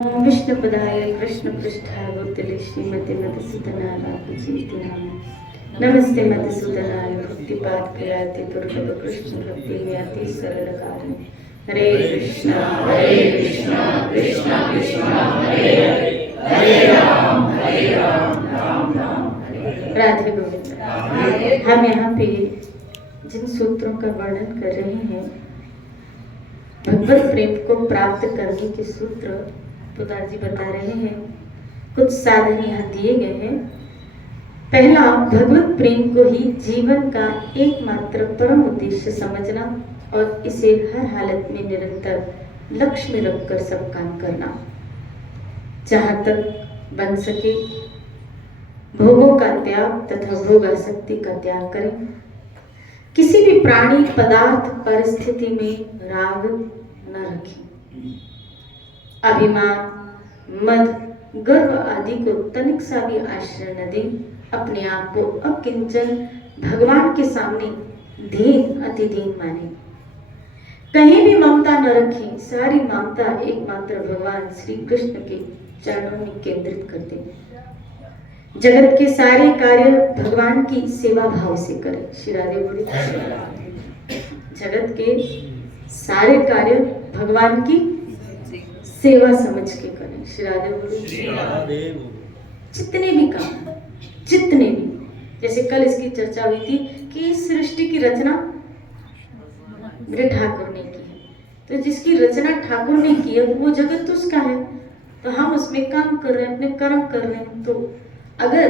विष्णुपदाय कृष्णपृष्ठाय भूतले श्रीमते मधुसूदनाय नमस्ते मधुसूदनाय भक्तिपाद प्रयाति दुर्गत कृष्ण भक्ति में अति सरल कारण। हरे कृष्णा कृष्णा कृष्णा हरे हरे हरे राम राम राम हरे। राधे गोविंद। हम यहाँ पे जिन सूत्रों का वर्णन कर रहे हैं भगवत प्रेम को प्राप्त करने के सूत्र पुदार जी बता रहे हैं। कुछ साधन यहाँ दिए गए हैं। पहला, भगवत प्रेम को ही जीवन का एकमात्र परम उद्देश्य समझना और इसे हर हालत में निरंतर लक्ष्य में रखकर सब काम करना। जहाँ तक बन सके भोगों का त्याग तथा भोगासक्ति का त्याग करें। किसी भी प्राणी, पदार्थ, परिस्थिति में राग न रखें। अभिमान, मद, गर्व आदि को तनिक सा भी आश्रय न दें। अपने आप को अकिंचन भगवान के सामने दीन, अति दीन माने। कहीं भी ममता न रखें। सारी ममता एकमात्र भगवान श्री कृष्ण के चरणों में केंद्रित कर दें। जगत के सारे कार्य भगवान की सेवा भाव से करें। श्री राधे बोले। जगत के सारे कार्य भगवान की सेवा समझ के करें। श्री राधे बोले। जितने भी काम, जितने भी, जैसे कल इसकी चर्चा हुई थी कि इस सृष्टि की रचना मेरे ठाकुर ने की है, तो जिसकी रचना ठाकुर ने की है वो जगत तो उसका है, तो हम उसमें काम कर रहे हैं, अपने कर्म कर रहे हैं। तो अगर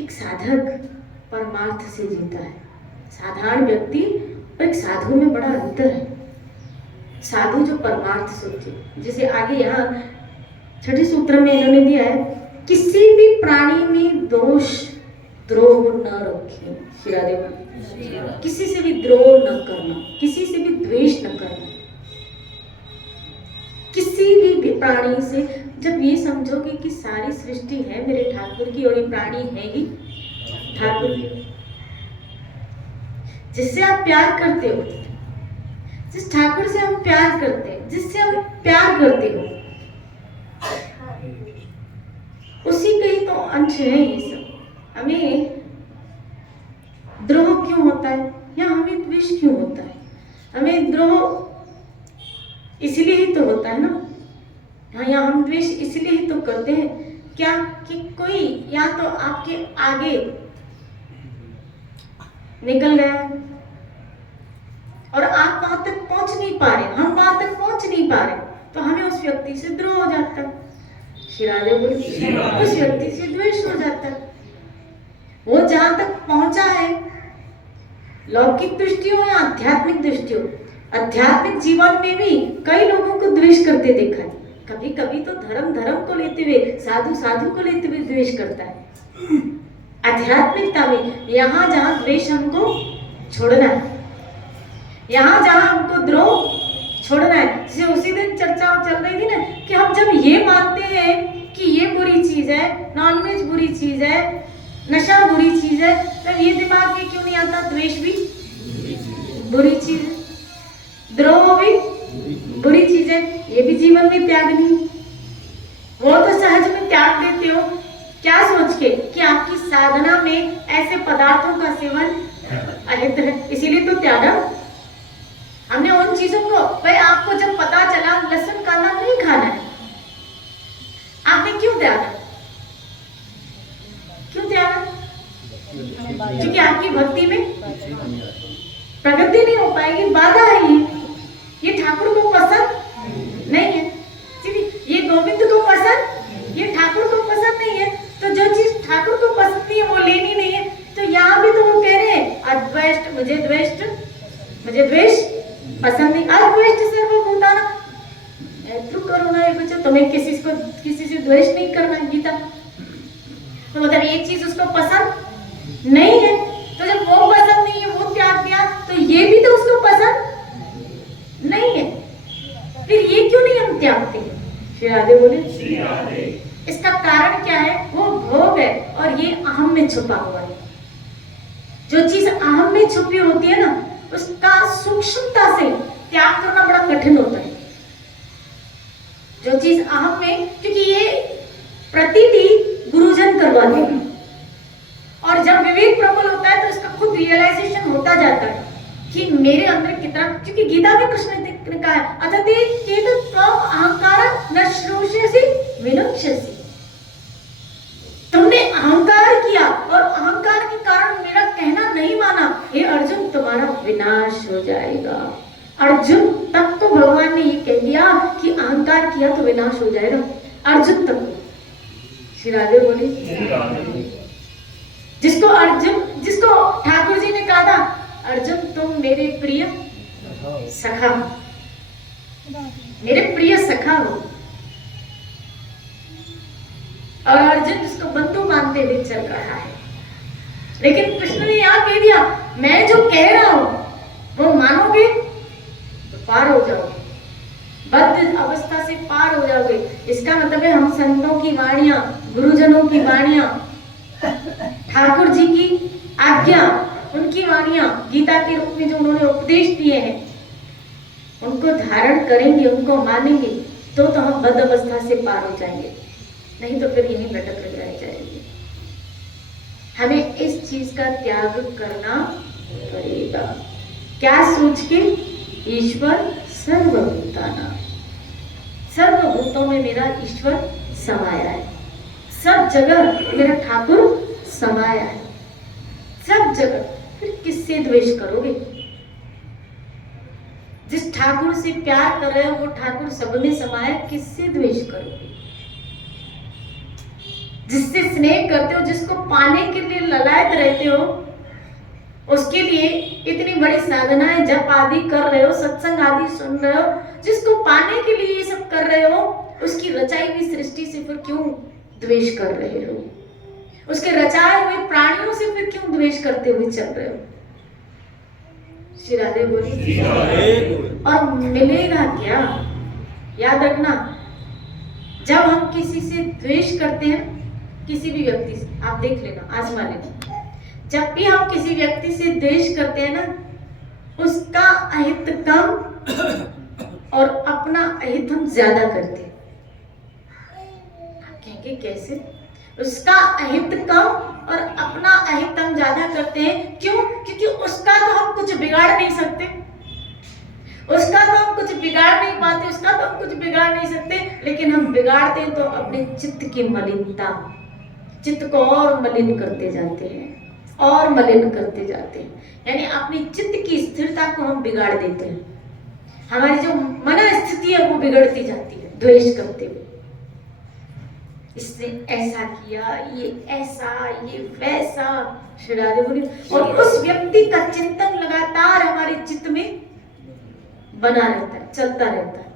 एक साधक परमार्थ से जीता है, साधारण व्यक्ति और एक साधु में बड़ा अंतर है। साधु जो परमार्थ सोचे, जिसे आगे यहाँ छठे सूत्र में इन्होंने दिया है, किसी भी प्राणी में दोष द्रोह न रखें। श्री राधे। किसी से भी द्रोह न करना, किसी से भी द्वेष न करना। किसी भी प्राणी से, जब ये समझोगे कि सारी सृष्टि है मेरे ठाकुर की और ये प्राणी है ही ठाकुर की, जिससे आप प्यार करते हो, जिस ठाकुर से हम प्यार करते हैं, जिससे हम प्यार करते हो, उसी का ही तो अंश है ये सब। हमें द्रोह क्यों होता है या हमें द्वेष क्यों होता है? हमें द्रोह इसलिए ही तो होता है ना, या हम द्वेष इसलिए ही तो करते हैं क्या कि कोई या तो आपके आगे निकल गया और आप वहां तक पहुंच नहीं पा रहे, हम वहां तक पहुंच नहीं पा रहे, तो हमें उस व्यक्ति से द्रोह हो जाता है। श्री राधे बोले। उस व्यक्ति से द्वेष हो जाता है। वो जहां तक पहुंचा है, लौकिक दृष्टि हो या आध्यात्मिक दृष्टि हो, आध्यात्मिक जीवन में भी कई लोगों को द्वेष करते देखा है। कभी कभी तो धर्म को लेते हुए, साधु को लेते हुए द्वेष करता है। आध्यात्मिकता में यहाँ जहाँ द्वेष हमको छोड़ना है, यहाँ जहाँ हमको द्रोह छोड़ना है। जैसे उसी दिन चर्चा चल रही थी ना कि हम जब ये मानते हैं कि ये बुरी चीज है, नॉनवेज बुरी चीज है, नशा बुरी चीज है, तब ये दिमाग में क्यों नहीं आता द्वेष भी बुरी चीज है, द्रोह भी बुरी चीज है, ये भी जीवन में त्यागनी। वो तो सहज में त्याग देते हो, क्या सोच के कि आपकी साधना में ऐसे पदार्थों का सेवन अहित है, इसीलिए तो त्यागा हमने उन चीजों को। भाई आपको जब पता चला लहसुन काला नहीं खाना है, आपने क्यों त्यागा? क्यों त्यागा? क्योंकि आपकी भक्ति में प्रगति नहीं हो पाएगी, बाधा है। ये ठाकुर को पसंद नहीं है, ये गोविंद को पसंद, ये ठाकुर को पसंद नहीं है, तो जो चीज ठाकुर को पसंद नहीं है वो लेनी नहीं है। तो यहाँ भी तो वो कह रहे हैं अद्वेष्ट, मुझे द्वेष पसंद नहीं। अद्वेष्ट सर्वभूतानां मैत्री करुणा एवं, तुम्हें किसी से द्वेष नहीं करना। गीता तो मतलब एक चीज उसको पसंद नहीं है, तो जब वो पसंद नहीं है वो त्याग दिया, तो ये भी तो उसको पसंद नहीं है, फिर ये क्यों नहीं हम त्यागते? श्री राधे बोले। इसका कारण क्या है? वो भोग है और ये अहम में छुपा हुआ है। जो चीज अहम में छुपी होती है ना, उसका सूक्ष्मता से त्याग करना बड़ा कठिन होता है। जो चीज अहम में, क्योंकि ये प्रतीति गुरुजन करवाते हैं, और जब विवेक प्रबल होता है तो इसका खुद रियलाइजेशन होता जाता है कि मेरे अंदर कितना, क्योंकि गीता में कृष्ण ने कहा है अथते केतत् त्वम् अहंकारं न श्रोष्यसि विनक्ष्यसि। तुमने अहंकार किया और अहंकार के कारण मेरा कहना नहीं माना, हे अर्जुन तुम्हारा विनाश हो जाएगा। अर्जुन तब तो भगवान ने ये कह दिया कि अहंकार किया तो विनाश हो जाएगा, अर्जुन तक। श्री राधे बोली, जिसको ठाकुर जी ने कहा था अर्जुन तुम मेरे प्रिय सखा, मेरे प्रिय सखा हो, और अर्जुन जिसको बंधु मानते हुए चल रहा है। लेकिन कृष्ण ने यहाँ कह दिया मैं जो कह रहा हूं वो मानोगे तो पार हो जाओगे, बद्ध अवस्था से पार हो जाओगे। इसका मतलब है हम संतों की वाणियां, गुरुजनों की वाणियां, ठाकुर जी की आज्ञा, उनकी वाणियां गीता के रूप में जो उन्होंने उपदेश दिए हैं उनको धारण करेंगे, उनको मानेंगे तो हम बद्ध अवस्था से पार हो जाएंगे, नहीं तो फिर यहीं भटक रह जाएंगे। हमें इस चीज का त्याग करना पड़ेगा। क्या सोच के? ईश्वर सर्वभूतानां, सर्वभूतों में मेरा ईश्वर समाया है, सब जगह मेरा ठाकुर समाया है, सब जगह। फिर किससे द्वेष करोगे? जिस ठाकुर से प्यार कर रहे हो वो ठाकुर सब में समाया, किससे द्वेष करोगे? जिससे स्नेह करते हो, जिसको पाने के लिए ललायत रहते हो, उसके लिए इतनी बड़ी साधनाएं जप आदि कर रहे हो, सत्संग आदि सुन रहे हो, जिसको पाने के लिए ये सब कर रहे हो, उसकी रचाई हुई सृष्टि से फिर क्यों द्वेष कर रहे हो? उसके रचाए हुए प्राणियों से फिर क्यों द्वेष करते हुए चल रहे हो? श्री राधे बोली। और मिलेगा क्या? याद रखना, जब हम किसी से द्वेष करते हैं, किसी भी व्यक्ति से, आप देख लेना, आजमा लेना, जब भी हम किसी व्यक्ति से द्वेष करते हैं ना, उसका अहित कम और अपना अहित हम ज्यादा करते हैं। आप कहेंगे कैसे? उसका अहित कम और अपना अहित हम ज्यादा करते हैं। क्यों? क्योंकि उसका तो हम कुछ बिगाड़ नहीं सकते, उसका तो हम कुछ बिगाड़ नहीं पाते, उसका तो हम कुछ बिगाड़ नहीं सकते, लेकिन हम बिगाड़ते हैं तो अपने चित्त की मलिनता, चित्त को और मलिन करते जाते हैं, और मलिन करते जाते हैं। यानी अपनी चित्त की स्थिरता को हम बिगाड़ देते हैं, हमारी जो मन स्थिति है वो बिगड़ती जाती है द्वेष करते हुए। इसने ऐसा किया, ये ऐसा, ये वैसा, श्री राधे बोली। और उस व्यक्ति का चिंतन लगातार हमारे चित्त में बना रहता है, चलता रहता है।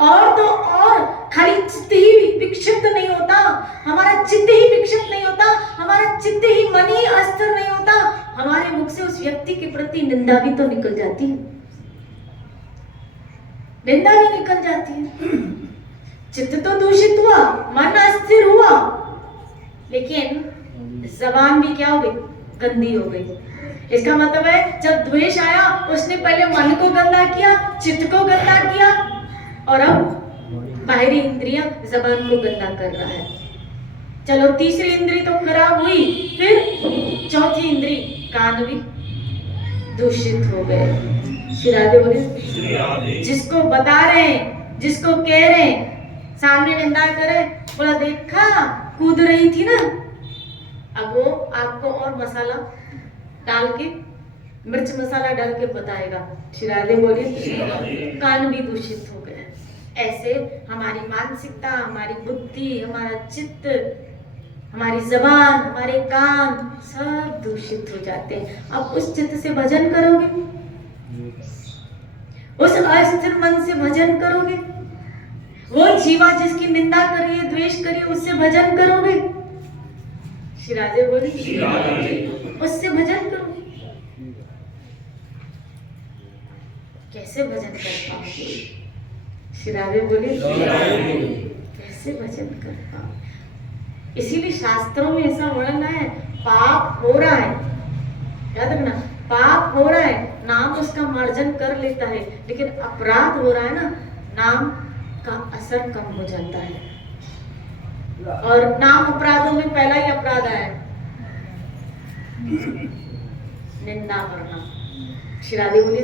और तो और खाली चित्त ही विक्षिप्त नहीं होता, हमारा चित्त ही विक्षिप्त नहीं होता, हमारा चित्त ही मन ही अस्थिर नहीं होता, हमारे मुख से उस व्यक्ति के प्रति निंदा भी तो निकल जाती है, निंदा भी निकल जाती है। चित्त तो दूषित हुआ, मन अस्थिर हुआ, लेकिन जबान भी क्या हो गई? गंदी हो गई। इसका मतलब है जब द्वेष आया उसने पहले मन को गंदा किया, चित्त को गंदा किया, और अब बाहरी इंद्रियां जबान को गंदा कर रहा है। चलो तीसरी इंद्री तो खराब हुई, फिर चौथी इंद्री कान भी दूषित हो गए। श्री राधे बोले। जिसको बता रहे हैं, जिसको कह रहे हैं, सामने निंदा करे, बोला देखा कूद रही थी ना, अब वो आपको और मसाला डाल के, मिर्च मसाला डाल के बताएगा। श्री राधे बोलिए। कान भी दूषित हो गए। ऐसे हमारी मानसिकता, हमारी बुद्धि, हमारा चित्त, हमारी जबान, हमारे कान सब दूषित हो जाते हैं। अब उस चित्त से भजन करोगे, उस अस्थिर मन से भजन करोगे, वो जीवा जिसकी निंदा करिए, द्वेष करिए, उससे भजन करोगे? श्री राधे बोली, उससे भजन करोगे? कैसे भजन कर पाओगे? श्री राधे बोली, कैसे भजन कर पाओगे? इसीलिए शास्त्रों में ऐसा वर्णन है, पाप हो रहा है, याद रखना, पाप हो रहा है, नाम उसका मार्जन कर लेता है, लेकिन अपराध हो रहा है ना, नाम उसका असर कम हो जाता है। और नाम अपराधों में पहला ही अपराध है निंदा करना। श्रीराधे बोली,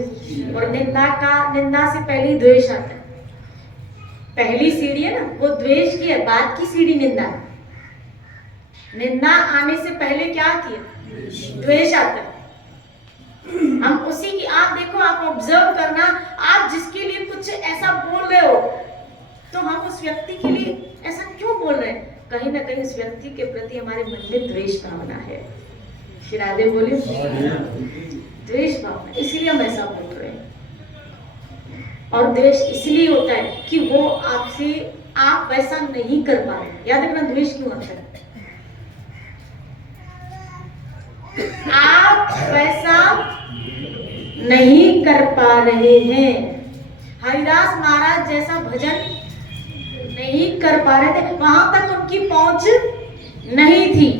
और निंदा से पहले ही द्वेष आता है। पहली सीढ़ी है ना वो द्वेष की है, बाद की सीढ़ी निंदा है। निंदा आने से पहले क्या किया? द्वेष आता है। हम उसी की, आप देखो, आप ऑब्जर्व करना, आप जिसके लिए कुछ ऐसा बोल रहे हो तो हम उस व्यक्ति के लिए ऐसा क्यों बोल रहे हैं? कहीं ना कहीं उस व्यक्ति के प्रति हमारे मन में द्वेष भावना है। श्री राधे बोले, द्वेष भावना, इसलिए हम ऐसा बोल रहे हैं। और द्वेष इसलिए होता है कि वो आपसे, आप वैसा नहीं कर पा रहे। याद रखना द्वेष क्यों होता है? आप वैसा नहीं कर पा रहे हैं। हरिदास महाराज जैसा भजन नहीं कर पा रहे थे, वहां तक उनकी पहुंच नहीं थी,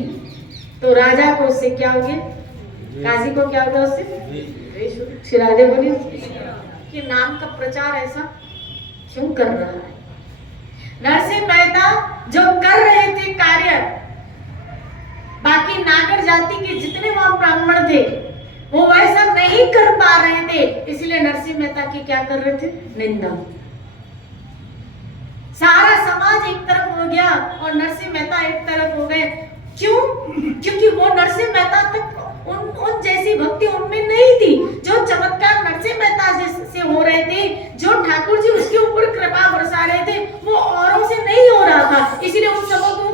तो राजा को उससे क्या हो गया? काजी को क्या हो गया उससे? श्री राधे बोली कि नाम का प्रचार ऐसा क्यों कर रहा है? नरसिंह मेहता जो कर रहे थे कार्य, बाकी नागर जाति के जितने वहां ब्राह्मण थे वो वैसा नहीं कर पा रहे थे, इसलिए नरसिंह मेहता की क्या कर रहे थे? निंदा। सारा समाज एक तरफ हो गया और नरसिंह मेहता एक तरफ हो गए। क्यों? क्योंकि वो नरसिंह मेहता तक उन जैसी भक्ति उनमें नहीं थी। जो चमत्कार नरसिंह मेहता से हो रहे थे, जो ठाकुर जी उसके ऊपर कृपा बरसा रहे थे, वो औरों से नहीं हो रहा था। इसीलिए उन सबों को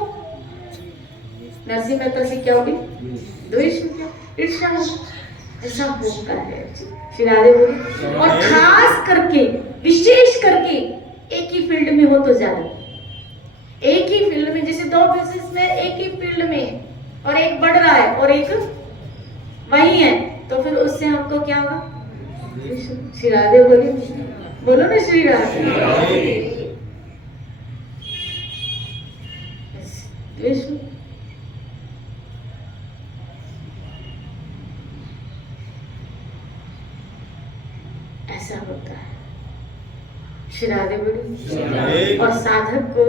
नरसिंह मेहता से क्या हो गई? द्वेष हो गया, ईर्ष्या हो गई। ऐसा होता है। श्री राधे बोली, और खास करके, विशेष करके एक ही फील्ड में हो तो ज्यादा। एक ही फील्ड में, जैसे दो बिजनेस में एक ही फील्ड में और एक बढ़ रहा है और एक वही है, तो फिर उससे हमको क्या होगा? श्री राधे बोली, बोलो ना श्री राधे। ऐसा होता है। श्री राधे बोली, और साधक को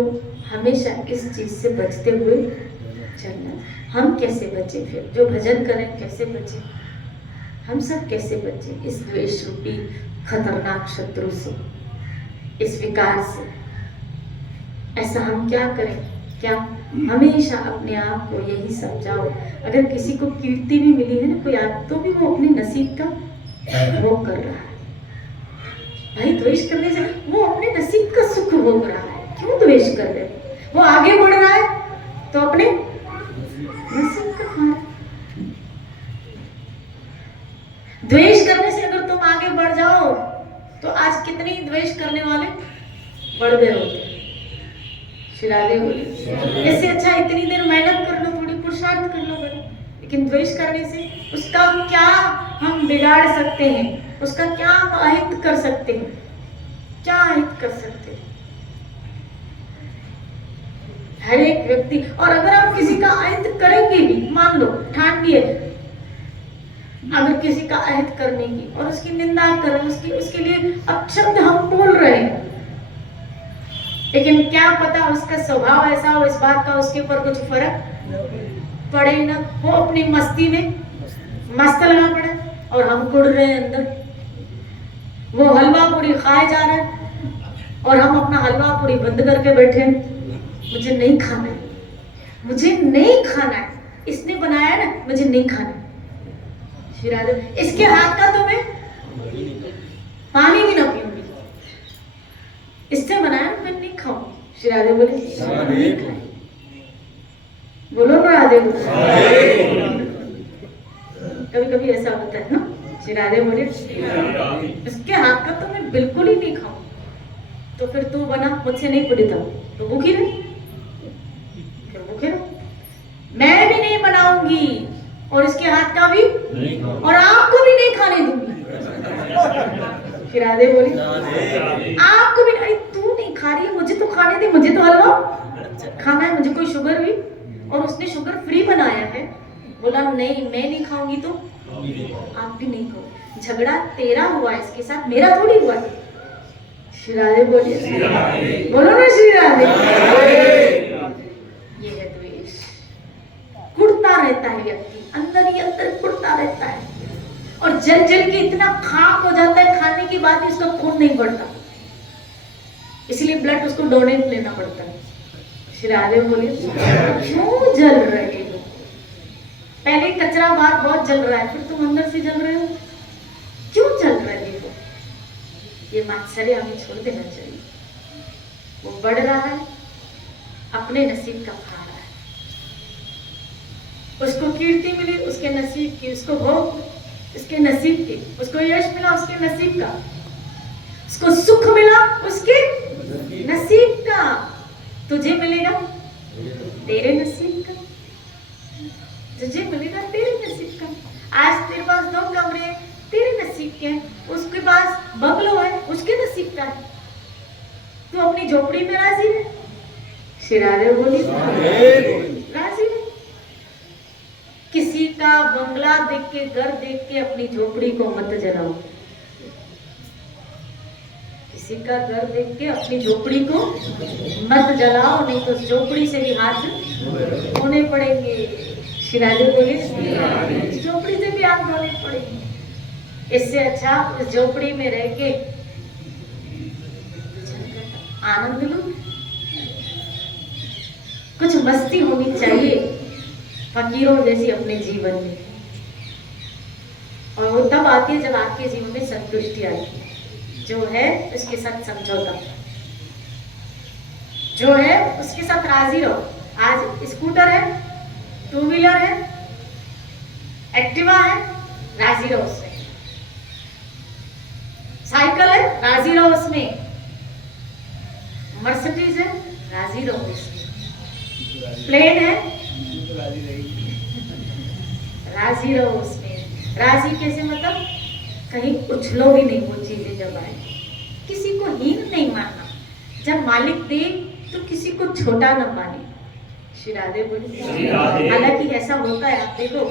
हमेशा इस चीज से बचते हुए चलना। हम कैसे बचे? फिर जो भजन करें कैसे बचे? हम सब कैसे बचे इस द्वेष रूपी खतरनाक शत्रु से, इस विकार से? ऐसा हम क्या करें? क्या हमेशा अपने आप को यही समझाओ, अगर किसी को कीर्ति भी मिली है ना कोई आप, तो भी वो अपने नसीब का भोग कर रहा है। भाई द्वेष करने से वो अपने नसीब का सुख भोग रहा है। क्यों द्वेष कर रहे? वो आगे बढ़ रहा है तो अपने नसीब का खा रहा। द्वेष करने से अगर तुम आगे बढ़ जाओ तो आज कितने द्वेष करने वाले बढ़ गए होते। श्री राधे बोली, इससे अच्छा इतनी देर मेहनत कर लो, थोड़ी पुरुषार्थ कर लो बड़े। लेकिन द्वेष करने से उसका क्या हम बिगाड़ सकते हैं? उसका क्या हम अहित कर सकते हैं? क्या अहित कर सकते हैं? हर एक व्यक्ति, और अगर आप किसी का अहित करेंगे भी, मान लो ठान लिए अगर किसी का अहित करने की और उसकी निंदा कर, उसके लिए अपशब्द हम बोल रहे हैं, लेकिन क्या पता उसका स्वभाव ऐसा हो, इस बात का उसके ऊपर कुछ फर्क पड़े ना, वो अपनी मस्ती में मस्त लगा पड़े और हम कुड़ रहे हैं अंदर। वो हलवा पूरी खाए जा रहा है और हम अपना हलवा पूरी बंद करके बैठे, मुझे नहीं खाना है, मुझे नहीं खाना है, इसने बनाया ना, मुझे नहीं खाना है। श्री राधे, इसके हाथ का तो मैं पानी भी ना पीऊंगी, इससे बनाया ना, मैं नहीं खाऊंगी। श्री राधे बोले, नहीं खाए। बोलो ना राधे। कभी कभी ऐसा होता है ना। श्री राधे बोले, इसके हाथ का तो मैं बिल्कुल ही नहीं खाऊं, तो फिर तू बना, मुझसे नहीं पड़ता तो भूखी रहे, फिर भूखे रहो। मैं भी नहीं बनाऊंगी और इसके हाथ का भी और आपको भी नहीं खाने दूंगी। श्री राधे बोली, आपको भी नहीं, तू नहीं खा रही है, मुझे तो खाने दे, मुझे तो हलवा खाना है, मुझे कोई शुगर भी, और उसने शुगर फ्री बनाया है, बोला नहीं मैं नहीं खाऊंगी तो आप भी नहीं खाओ। झगड़ा तेरा हुआ इसके साथ, मेरा थोड़ी हुआ। श्री राधे बोलिए, बोलो ना श्री राधे। ये है द्वेष, कुड़ता रहता है व्यक्ति, अंदर ही अंदर कुड़ता रहता है और जल जल के इतना खाक हो जाता है, खाने के बाद भी उसका खून नहीं बढ़ता, इसलिए ब्लड उसको डोनेट लेना पड़ता है। श्री राधे बोलिए, क्यों जल रहे हो? पहले कचरा बाहर बहुत जल रहा है, फिर तुम अंदर से जल रहे हो, क्यों जल रहे हो? ये मात्सर्य हमें छोड़ देना चाहिए। वो बढ़ रहा है, अपने नसीब का खा रहा है, उसको कीर्ति मिली उसके नसीब की, उसको भोग उसके नसीब की, उसको यश मिला उसके नसीब का, उसको सुख मिला उसके नसीब का। तुझे मिलेगा तेरे नसीब का, तुझे मिलेगा तेरे नसीब का। आज तेरे पास 2 कमरे तेरे नसीब के हैं, उसके पास बंगलो है उसके नसीब का है। तू अपनी झोपड़ी में राजी है? श्री राधे बोली, राजी है? किसी का बंगला देख के, घर देख के अपनी झोपड़ी को मत जलाओ। किसी का घर देख के अपनी झोपड़ी को मत जलाओ, नहीं तो झोपड़ी से भी हाथ धोने पड़ेंगे। श्री राधे बोले, झोपड़ी से भी हाथ धोने पड़ेंगे। इससे अच्छा उस झोपड़ी में रह के आनंद लो, कुछ मस्ती होनी चाहिए फकीरों जैसी अपने जीवन में, और वो तब आती है जब आपके जीवन में संतुष्टि आती है। जो है उसके साथ समझौता, जो है उसके साथ राजी रहो। आज स्कूटर है, 2 व्हीलर है, एक्टिवा है, राजी रहो उसमें। साइकिल है, राजी रहो उसमें। मर्सिडीज है, राजी रहो उसमें। प्लेन है, राजी रहो उसमें। राजी कैसे मतलब कहीं उछलो भी नहीं वो चीजें जब आए। किसी को हीन नहीं मानना, जब मालिक दे तो किसी को छोटा न माने। श्री राधे बोलिए। हालांकि ऐसा होता है, आप देखो,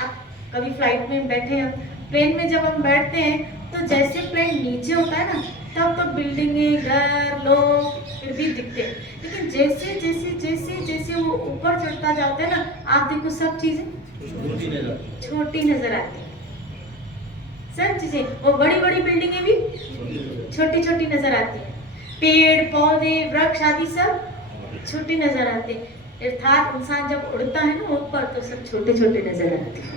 आप कभी फ्लाइट में बैठे हैं, प्लेन में जब हम बैठते हैं तो जैसे प्लेन नीचे होता है ना, तब तो बिल्डिंगें, घर, लोग फिर भी दिखते हैं, लेकिन जैसे जैसे जैसे जैसे वो ऊपर चढ़ता जाता है ना, आप देखो सब चीजें छोटी नजर आती है। सब चीजें, वो बड़ी बड़ी बिल्डिंगें भी छोटी छोटी नजर आती है, पेड़ पौधे वृक्ष आदि सब छोटी नजर आते हैं। अर्थात इंसान जब उड़ता है ना ऊपर तो सब छोटे छोटे नजर आते हैं,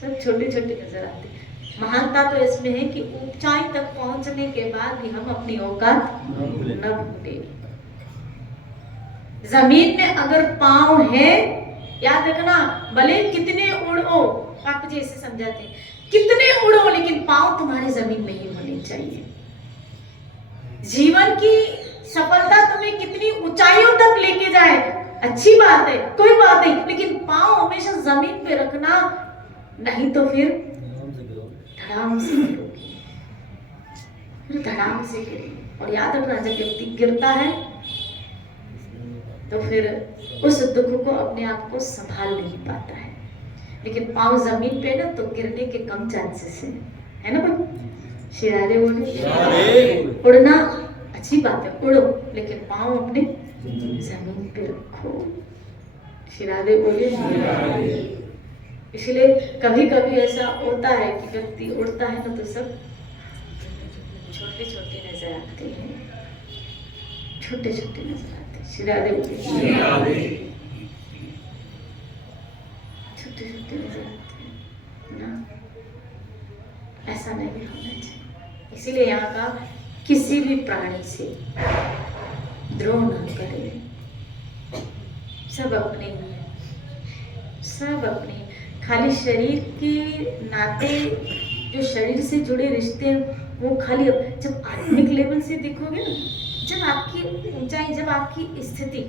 सब छोटे छोटे नजर आते हैं। महानता तो इसमें है कि ऊंचाई तक पहुंचने के बाद भी हम अपनी औकात न भूले। जमीन में अगर पांव है, याद रखना, भले कितने उड़ो, आप मुझे ऐसे समझाते हैं, कितने उड़ो लेकिन पांव तुम्हारे जमीन में ही होने चाहिए। जीवन की सफलता तुम्हें कितनी ऊंचाइयों तक लेके जाए, अच्छी बात है, कोई बात नहीं, लेकिन पांव हमेशा जमीन पे रखना, नहीं तो फिर धड़ाम से गिरोगे, फिर धड़ाम से गिरोगे। और याद रखना, जब व्यक्ति गिरता है तो फिर उस दुख को अपने आप को संभाल नहीं पाता है, लेकिन पांव जमीन पे ना तो गिरने के कम चांसेस है ना भाई। श्री राधे बोले, उड़ना अच्छी बात है, उड़ो, लेकिन पांव अपने जमीन पे रखो। श्री राधे बोले। इसलिए कभी कभी ऐसा होता है कि व्यक्ति उड़ता है ना तो सब छोटे छोटे नजर आते हैं, छोटे छोटे नजर आते हैं। श्री राधे बोले, छोटे छोटे नजर आते हैं ना, ऐसा नहीं होना चाहिए। इसीलिए यहाँ का किसी भी प्राणी से द्रोह न करें, सब अपने ही हैं, सब अपने। खाली शरीर के नाते, जो शरीर से जुड़े रिश्ते वो खाली, जब आत्मिक लेवल से देखोगे ना, जब आपकी ऊंचाई, जब आपकी स्थिति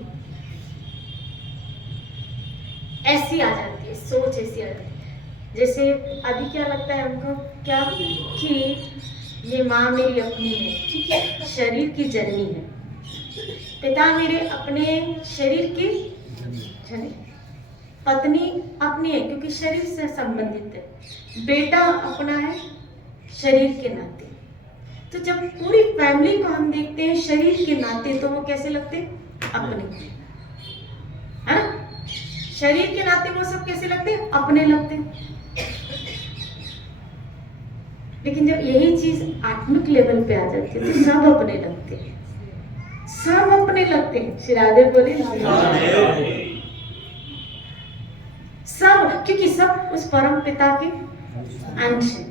ऐसी आ जाती है, सोच ऐसी आ जाती है, जैसे अभी क्या लगता है हमको, क्या कि ये माँ मेरी अपनी है, ठीक है, शरीर की जननी है, पिता मेरे अपने शरीर की जननी, पत्नी अपनी है क्योंकि शरीर से संबंधित है, बेटा अपना है शरीर के नाते, तो जब पूरी फैमिली को हम देखते हैं शरीर के नाते, तो वो कैसे लगते हैं? अपने, है ना? शरीर के नाते वो सब कैसे लगते हैं? अपने लगते हैं। लेकिन जब यही चीज आत्मिक लेवल पे आ जाती है तो सब अपने लगते हैं, सब अपने लगते हैं। श्री राधे बोले सब, क्योंकि सब उस परम पिता के अंश है।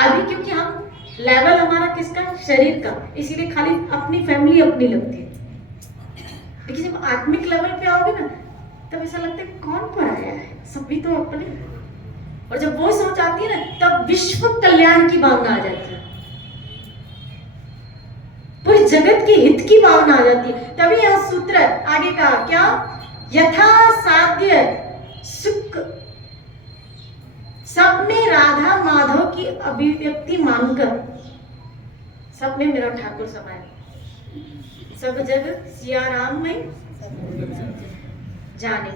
अभी क्योंकि हम लेवल हमारा किसका? शरीर का, इसीलिए खाली अपनी फैमिली अपनी लगती है। लेकिन जब आत्मिक लेवल पे आओगे ना, तब ऐसा लगता है कौन पर आया है, सभी तो अपने। और जब वो सोच आती है ना, तब विश्व कल्याण की भावना आ जाती है, पूरी जगत के हित की भावना आ जाती है। तभी यह सूत्र आगे का क्या? यथा साध्य सुख सब में राधा माधव की अभिव्यक्ति मानकर, सब में मेरा ठाकुर समाया, सब जग सिया राम में जाने,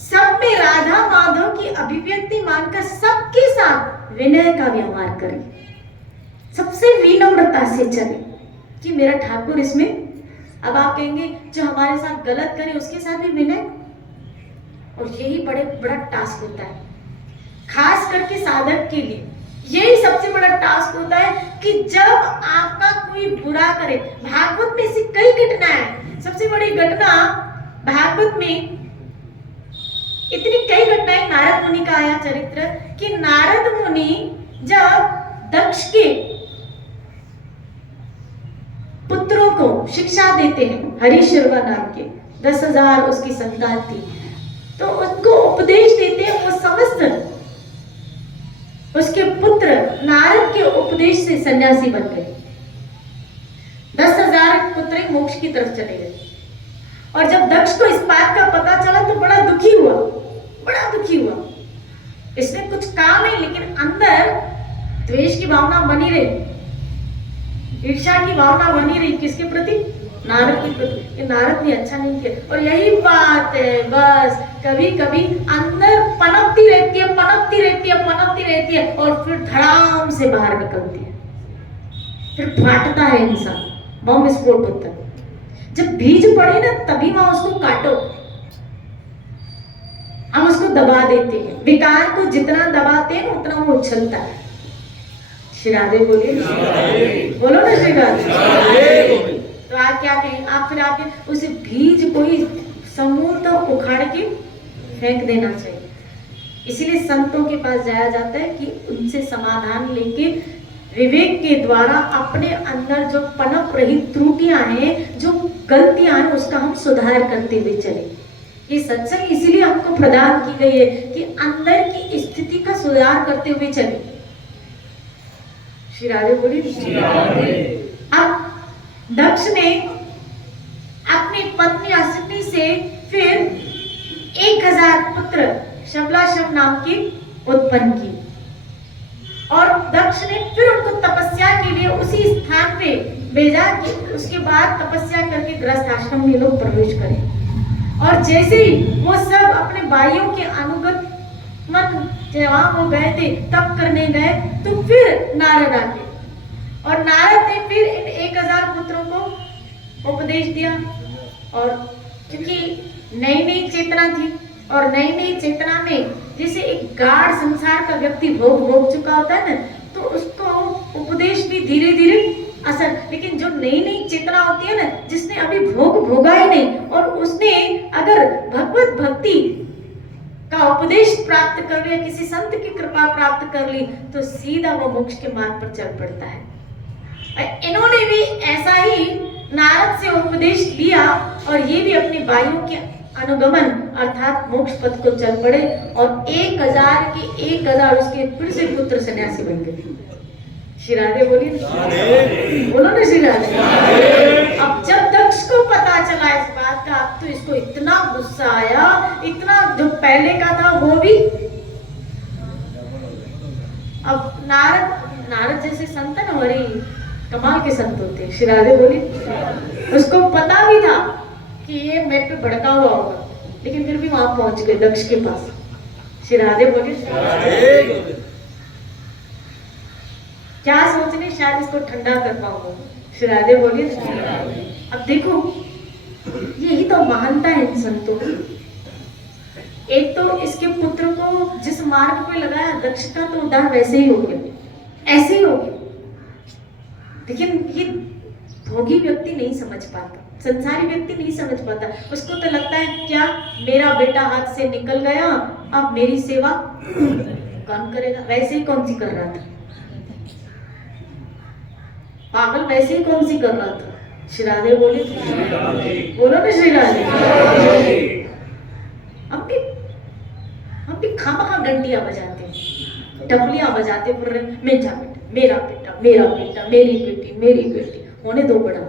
सब में राधा माधव की अभिव्यक्ति मानकर सबके साथ विनय का व्यवहार करें, सबसे विनम्रता से चले कि मेरा ठाकुर इसमें। अब आप कहेंगे जो हमारे साथ गलत करे उसके साथ भी विनय, और यही बड़ा टास्क होता है, खास करके साधक के लिए यही सबसे बड़ा टास्क होता है कि जब आपका कोई बुरा करे। भागवत में ऐसी कई घटनाएं हैं। सबसे बड़ी घटना भागवत में, इतनी कई घटनाएं, नारद मुनि का आया चरित्र कि नारद मुनि जब दक्ष के पुत्रों को शिक्षा देते हैं, हरिशर्वा नाम के 10,000 उसकी संतान थी, तो उसको उपदेश देते हैं। वो समस्त उसके पुत्र नारद के उपदेश से सन्यासी बन गए। 10,000 पुत्र मोक्ष की तरफ चले गए। और जब दक्ष को इस बात का पता चला तो बड़ा दुखी हुआ, बड़ा दुखी हुआ। इसने कुछ कहा नहीं, लेकिन अंदर द्वेष की भावना बनी रही, ईर्ष्या की भावना बनी रही। किसके प्रति? नारद के प्रति, कि नारद ने अच्छा नहीं किया। और यही बात है, बस कभी कभी अंदर पनपती रहती है, पनपती रहती है, पनपती रहती है, और फिर धड़ाम से बाहर निकलती है, फिर फाटता है इंसान, बम विस्फोट होता है। जब बीज पड़े ना, तभी वहां उसको काटो, हम उसको दबा देते हैं। विकार को जितना दबाते हैं उतना वो उछलता है। श्री राधे बोलिए, बोलो ना श्री राधे। तो आप क्या कहें? आप फिर आप उसे बीज को ही समूलतः उखाड़ के फेंक देना चाहिए। इसीलिए संतों के पास जाया जाता है कि उनसे समाधान लेके विवेक के द्वारा अपने अंदर जो पनप रही त्रुटियां हैं, जो गलतियां हैं, उसका हम सुधार करते हुए चले। ये सत्संग इसीलिए हमको प्रदान की गई है कि अंदर की स्थिति का सुधार करते हुए चले। श्री राधे बोलिए। अब दक्ष ने अपनी पत्नी असिनी से फिर 1,000 पुत्र शबलाशव नाम की उत्पन्न की, और दक्ष ने फिर उनको तपस्या के लिए उसी स्थान पे भेजा कि उसके बाद तपस्या करके गृहस्थ आश्रम में लोग प्रवेश करें। और जैसे ही वो सब अपने भाइयों के अनुगत मन वहां वो गए थे, तप करने गए, तो फिर नारद आ गए, और नारद ने फिर इन 1,000 पुत्रों को उपदेश दिया। और क्योंकि नई नई चेतना थी, और नई नई चेतना में जैसे एक गाढ़ संसार का व्यक्ति भोग चुका होता है ना, तो उसको उपदेश भी धीरे धीरे असर। लेकिन जो नई नई चेतना होती है ना, जिसने अभी भोगा ही नहीं, और उसने अगर भगवत भक्ति का उपदेश प्राप्त कर लिया, किसी संत की कृपा प्राप्त कर ली, तो सीधा वो मोक्ष के मार्ग पर चल पड़ता है। इन्होंने भी ऐसा ही नारद से उपदेश लिया, और ये भी अपने भाइयों के अनुगमन अर्थात मोक्ष पथ को चल पड़े, और 1,000 के 1,000 उसके फिर से पुत्र सन्यासी बन गए। श्री राधे बोलिए, बोलो ना श्री राधे। अब जब दक्ष को पता चला इस बात का, अब तो इसको इतना गुस्सा आया, इतना, जो पहले का था वो भी। अब नारद जैसे संत है ना, बड़ी कमाल के संत होते हैं। श्री राधे बोलिए। उसको पता भी था कि ये मेरे पे भड़का हुआ होगा, लेकिन फिर भी वहां पहुंच गए दक्ष के पास। श्री राधे बोलिए। क्या सोचने शायद इसको ठंडा कर पाऊंगा। श्री राधे बोलिए। अब देखो, यही तो महानता है इन संतों की। एक तो इसके पुत्र को जिस मार्ग पे लगाया, दक्षता तो उदार वैसे ही हो गया, ऐसे ही हो गया। लेकिन ये भोगी व्यक्ति नहीं समझ पाता, संसारी व्यक्ति नहीं समझ पाता। उसको तो लगता है क्या मेरा बेटा हाथ से निकल गया, अब मेरी सेवा कौन करेगा। वैसे ही कौन सी कर रहा था पागल, वैसे ही कौन सी कर रहा था। श्री राधे बोले, बोलो ना श्री राधे। हम भी खामखा घंटियां बजाते हैं, टपलियां बजाते फिर मेरा बेटा, मेरा बेटा, मेरी बेटी, मेरी बेटी, होने दो बड़ा।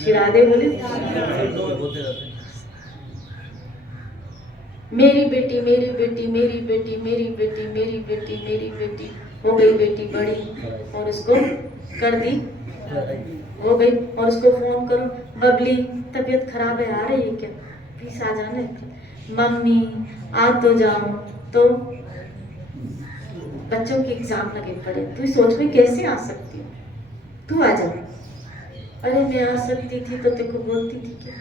श्री राधे बोले, मेरी बेटी, मेरी बेटी, मेरी बेटी, मेरी बेटी, मेरी बेटी, मेरी बेटी, हो गई बेटी बड़ी और उसको कर दी, हो गई। और उसको फोन करो, बबली तबीयत खराब है, आ रही है क्या, प्लीज आ जाना। मम्मी आ तो जाओ। तो बच्चों के एग्जाम लगे पड़े, तू सोच में कैसे आ सकती हो, तू आ जा। अरे मैं आ सकती थी तो तेरे को बोलती थी क्या।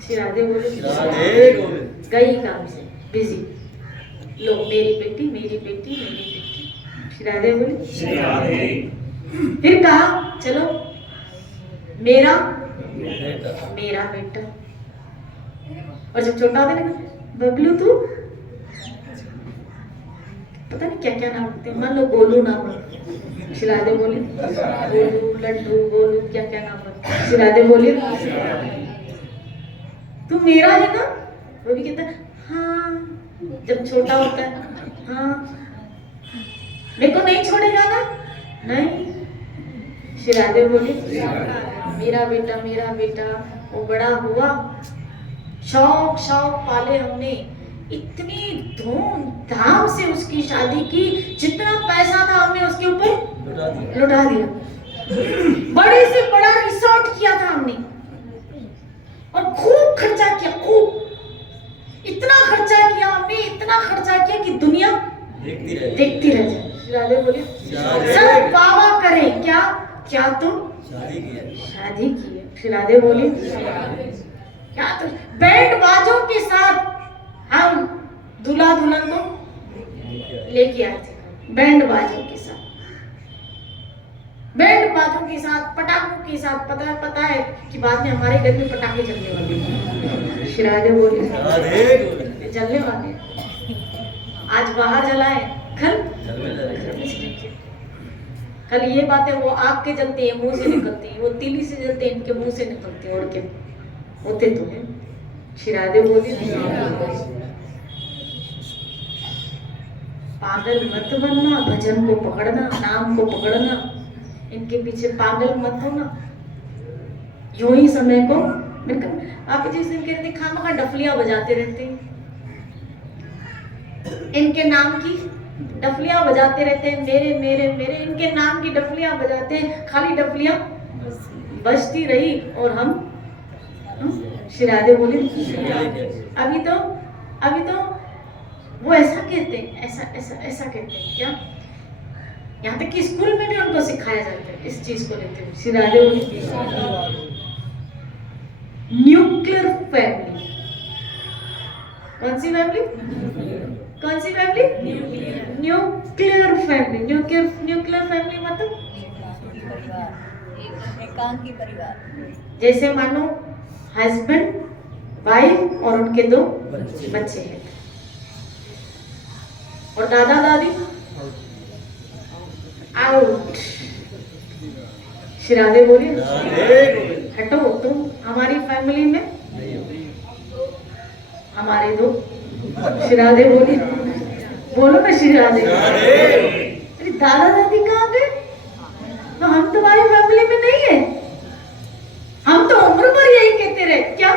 श्री राधे बोले, गई काम से बिजी, लो मेरी बेटी, मेरी बेटी, मेरी बेटी। श्री राधे बोले। फिर कहा चलो मेरा बेटा। और जब छोटा होता है बबलू, तू पता नहीं क्या क्या नाम रखते हैं, मान लो गोलू नाम रखते। श्री राधे बोली, गोलू, लड्डू, गोलू, क्या क्या नाम रखते। श्री राधे बोली, तू मेरा है ना। वो भी कहता है हाँ, जब छोटा होता है हाँ, मेरे को नहीं छोड़ेगा ना, नहीं। श्री राधे बोली, मेरा बेटा, मेरा बेटा। वो बड़ा हुआ, शौक पाले हमने, इतनी धूमधाम से उसकी शादी की, जितना पैसा था हमने उसके ऊपर लुटा दिया। बड़े से बड़ा रिसोर्ट किया था हमने और खूब खर्चा किया, खूब। इतना खर्चा किया हमने, इतना खर्चा किया कि दुनिया देखती रह जाए। राधे बोले, सब बाबा करे क्या क्या, तो शादी की है। श्री राधे बोली, क्या तो बैंड बाजों के साथ हम दूल्हा दुल्हन को लेके आए थे, बैंड बाजों के साथ, बैंड बाजों के साथ, पटाखों के साथ। पता है कि बाद में हमारे घर में पटाखे जलने वाले हैं। श्री राधे बोली, जलने वाले हैं। आज बाहर जलाए, कल ये बातें वो आग के जलते हैं, मुंह से निकलती है, वो तीली से जलते हैं, इनके मुंह से निकलते हैं, और क्या होते तो है। श्री राधे बोली, पागल मत बनना, भजन को पकड़ना, नाम को पकड़ना, इनके पीछे पागल मत होना। यूं ही समय को आप जिस दिन कहते खामखा डफलियां बजाते रहते हैं, इनके नाम की डफलियां बजाते रहते हैं, मेरे मेरे मेरे, इनके नाम की डफलियां बजाते हैं, खाली डफलियां बजती रही और हम श्री राधे बोले। अभी तो वो ऐसा कहते हैं, ऐसा कहते हैं क्या, यहाँ तक कि स्कूल में भी उनको सिखाया जाता है इस चीज को लेते हुए। श्री राधे बोले, न्यूक्लियर फैमिली। कौन सी फैमिली, कौन सी family, nuclear family. Nuclear family मतलब एकांकी परिवार। जैसे मानो हस्बैंड, वाइफ और उनके 2 बच्चे हैं, और दादा दादी आउट। श्री राधे बोलिए, हटो तुम हमारी फैमिली में, हमारे 2। श्री राधे बोलिए, बोलो ना श्री राधे। अरे दादा दादी कहाँ गए, तो हम तुम्हारी फैमिली में नहीं है, हम तो उम्र भर यही कहते रहे क्या,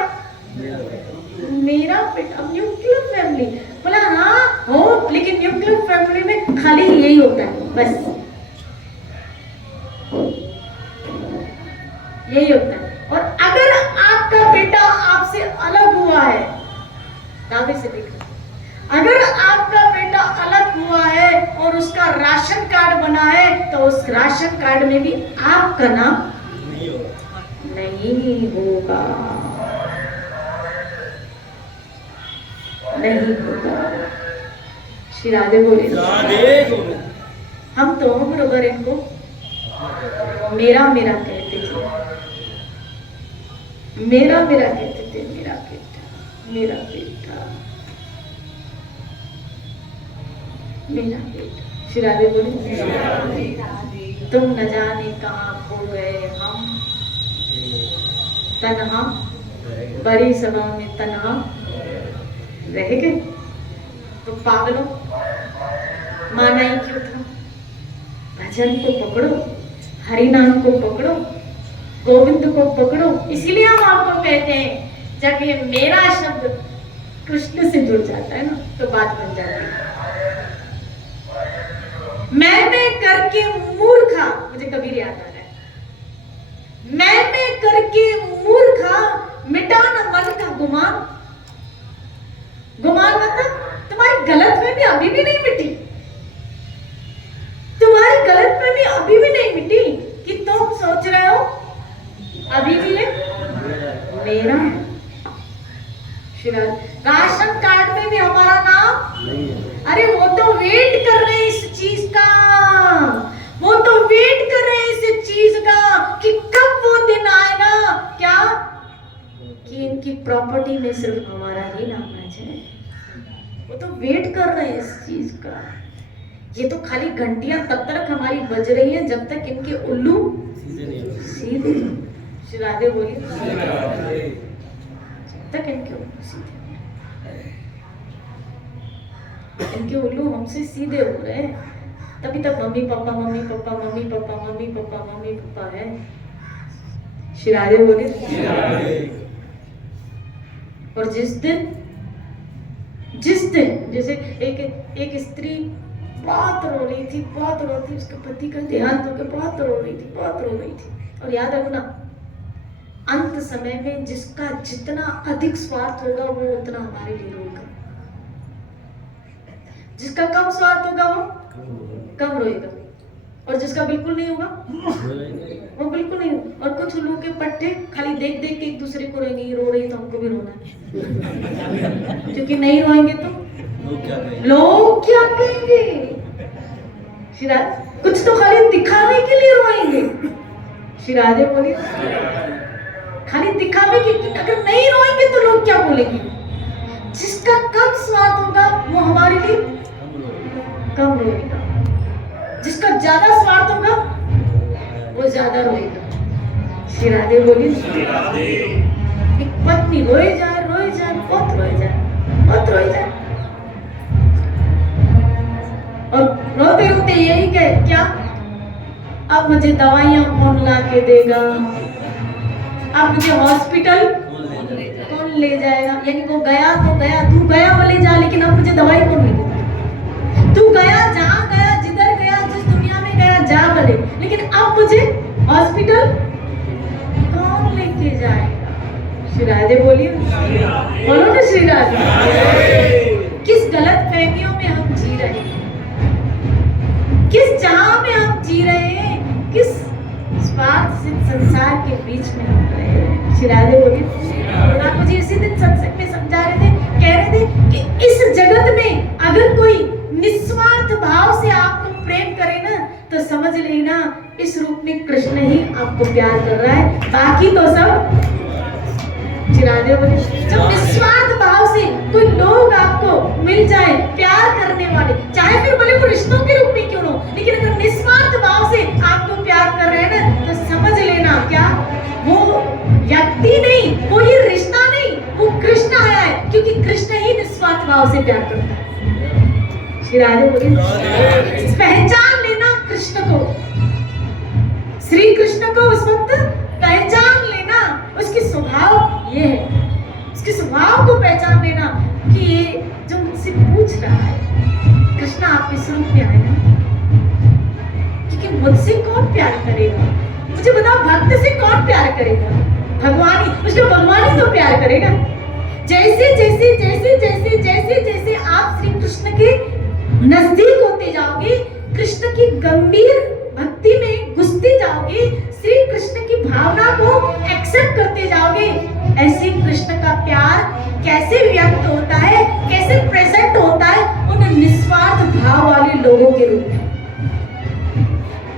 मेरा बेटा। न्यूक्लियर फैमिली बोला, हाँ हो, लेकिन न्यूक्लियर फैमिली में खाली यही होता है, बस यही होता है। और अगर आपका बेटा आपसे अलग हुआ है, दावे से देखो, अगर आपका बेटा अलग हुआ है और उसका राशन कार्ड बना है, तो उस राशन कार्ड में भी आपका नाम नहीं होगा, नहीं होगा। श्री राधे बोले हम तो बरोबर इनको मेरा मेरा कहते थे, मेरा मेरा कहते थे, मेरा बेटा, मेरा बेटा, मेरा बेटा। श्री राधे बोले तुम न जाने कहाँ खो गए, हम तन्हा बड़ी सभा में तन्हा रह गए। तो पागलों, माना ही क्यों था? भजन को पकड़ो, हरि नाम को पकड़ो, गोविंद को पकड़ो। इसीलिए हम आपको कहते हैं जब ये मेरा शब्द कृष्ण से जुड़ जाता है ना तो बात बन जाती है। मैं करके मूर्खा, मुझे कबीर याद आ रहा है। मैं करके मूर्खा मिटा न मन का गुमान। गुमान मतलब तुम्हारी गलतफहमी अभी भी नहीं मिटी, तुम्हारी गलतफहमी अभी भी नहीं मिटी कि तुम सोच रहे हो अभी भी ये मेरा है। राशन कार्ड में भी हमारा नाम, अरे वो तो वेट कर रहे हैं इस चीज का, वो तो वेट कर रहे हैं इस चीज का कि कब वो दिन आएगा क्या कि इनकी प्रॉपर्टी में सिर्फ हमारा ही नाम आ जाए। वो तो वेट कर रहे हैं इस चीज का। ये तो खाली घंटियां तब तक हमारी बज रही हैं जब तक इनके उल्लू सीधे। श्री राधे बोलिए जब तक इनके उल्लू सीधे, इनके उल्लू हमसे सीधे हो रहे हैं तभी तक mummy papa mummy papa mummy papa mummy papa mummy papa है। श्री राधे बोलिए। और जिस दिन जैसे एक स्त्री बहुत रो रही थी, बहुत रो रही थी, उसके पति का देहांत हो गया, बहुत रो रही थी, बहुत रो रही थी। और याद रखना अंत समय में जिसका जितना अधिक स्वार्थ होगा वो उतना हमारे लिए रोएगा, जिसका कम स्वार्थ होगा वो कम रोएगा, और जिसका बिल्कुल नहीं होगा वो बिल्कुल नहीं होगा। और कुछ लोगों के पट्टे खाली देख देख के एक दूसरे को रोएंगे, ये रो रही तो हमको भी रोना है, क्योंकि नहीं रोएंगे तो लोग क्या कहेंगे। कुछ तो खाली दिखाने के लिए रोएंगे। श्री राधे बोलिए खाली दिखावे के, अगर नहीं रोएंगे तो लोग क्या बोलेंगे। जिसका कम स्वार्थ होगा वो हमारे लिए कम रोएगा, जिसका ज्यादा स्वार्थ होगा वो ज्यादा रोएगा। श्री राधे बोलिए। एक पत्नी रोए जाए बहुत रोए जाए और रोते रोते यही कहे क्या, अब मुझे दवाइयां कौन ला के देगा, अब मुझे हॉस्पिटल कौन ले जाएगा। यानी वो गया तो गया, तू गया वो ले जा, लेकिन अब मुझे दवाई कौन लेगा। तू गया जहाँ गया, जिधर गया, जिस दुनिया में गया जा भले, लेकिन अब मुझे हॉस्पिटल कौन लेके जाएगा। श्री राधे बोलिए, बोलो ना श्री राधे। किस गलत फहमियों में हम जी रहे हैं, किस जहां में हम जी रहे हैं, किस स्वार्थ से संसार के बीच में हम रहे हैं। श्री राधे बोलिए। आप मुझे इसी दिन सत्संग में समझा रहे थे, कह रहे थे कि इस जगत में अगर कोई निस्वार्थ भाव से आपको प्रेम करे ना तो समझ लेना इस रूप में कृष्ण ही आपको प्यार कर रहा है, बाकी तो सब। श्री राधे बोलिए। जब निस्वार्थ भाव से कोई लोग आपको मिल जाए प्यार करने वाले, चाहे फिर भले वो रिश्तों के रूप में क्यों हो, लेकिन अगर निस्वार्थ भाव से आपको प्यार कर रहे हैं ना तो समझ लेना क्या वो व्यक्ति नहीं, कोई रिश्ता नहीं, वो कृष्ण आया है, क्योंकि कृष्ण ही निस्वार्थ भाव से प्यार करता है। श्री राधे बोलिए। पहचान लेना कृष्ण को, श्री कृष्ण को उस वक्त पहचान लेना, उसकी स्वभाव ये है, उसके स्वभाव को पहचान लेना कि ये जो मुझसे पूछ रहा है कृष्ण आप इस रूप में आए ना, क्योंकि मुझसे कौन प्यार करेगा, मुझे बताओ भक्त से कौन प्यार करेगा, भगवान ही, उसको भगवान ही तो प्यार करेगा। जैसे जैसे जैसे जैसे जैसे जैसे आप श्री कृष्ण के नजदीक होते जाओगे, कृष्ण की गंभीर भक्ति में घुसते जाओगे, श्री कृष्ण की भावना को एक्सेप्ट करते जाओगे, ऐसे कृष्ण का प्यार कैसे व्यक्त होता है, कैसे प्रेजेंट होता है उन निस्वार्थ भाव वाले लोगों के रूप में।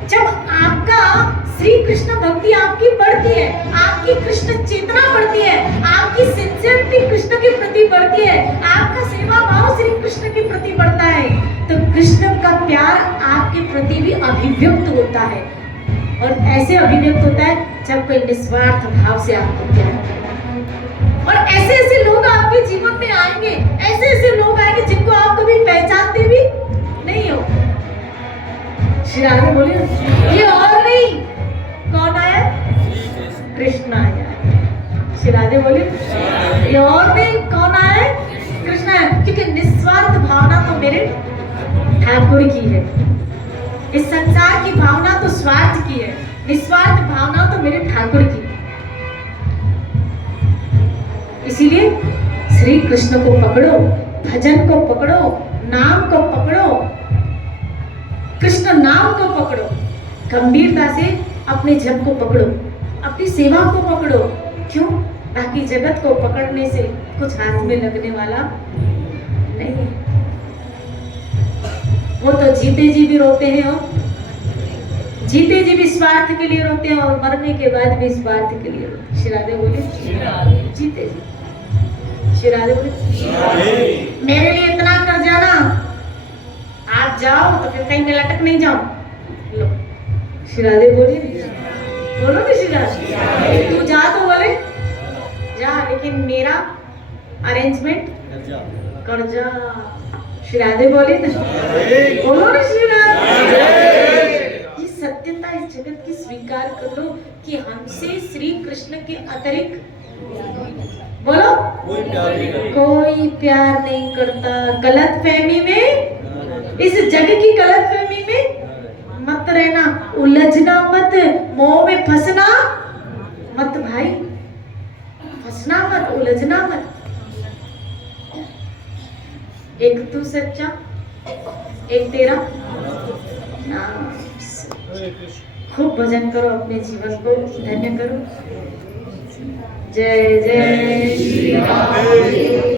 जब आपका श्री कृष्ण भक्ति आपकी बढ़ती है, आपकी कृष्ण चेतना बढ़ती है, आपकी सिंसियरिटी कृष्ण के प्रति बढ़ती है, आपका सेवा भाव श्री कृष्ण के प्रति बढ़ता है, तो कृष्ण का प्यार आपके प्रति भी अभिव्यक्त होता है। और ऐसे अभिव्यक्त होता है जब कोई निस्वार्थ भाव से आपको प्यार करे। और ऐसे ऐसे लोग आपके जीवन में आएंगे, ऐसे ऐसे लोग आएंगे जिनको आप कभी पहचानते भी नहीं हो। श्री राधे बोलिए, ये और नहीं, कौन आया? कृष्ण आया। श्री राधे बोलिए, ये और नहीं, कौन आया? कृष्ण आया। क्योंकि निस्वार्थ भावना तो मेरे ठाकुर की है, इस संसार की भावना तो स्वार्थ की है, निस्वार्थ भावना तो मेरे ठाकुर की। इसीलिए श्री कृष्ण को पकड़ो, भजन को पकड़ो, नाम को पकड़ो, कृष्ण नाम को पकड़ो, गंभीरता से अपने जप को पकड़ो, अपनी सेवा को पकड़ो। क्यों? बाकी जगत को पकड़ने से कुछ हाथ में लगने वाला नहीं। वो तो जीते जी भी रोते हैं, और जीते जी भी स्वार्थ के लिए रोते हैं, और मरने के बाद भी स्वार्थ के लिए रोते हैं। श्री राधे बोले, जीते जी। श्री राधे बोले, मेरे लिए इतना कर जाना, आप जाओ तो फिर कहीं मैं लटक नहीं जाऊं। लो, श्री राधे बोलिए, बोलो ना श्री राधे। तू जा तो बोले जा, लेकिन मेरा अरेंजमेंट कर जा। श्री राधे बोले ना, बोलो ना श्री राधे। ये सत्यता इस जगत की स्वीकार कर लो कि हमसे श्री कृष्ण के अतिरिक्त बोलो कोई प्यार नहीं करता। गलत फहमी में, इस जग की गलत फहमी में मत रहना, उलझना मत, मोह में फंसना मत भाई, फंसना मत, उलझना मत। एक तू सच्चा, एक तेरा नाम। खूब भजन करो, अपने जीवन को धन्य करो। जय जय श्री राधे।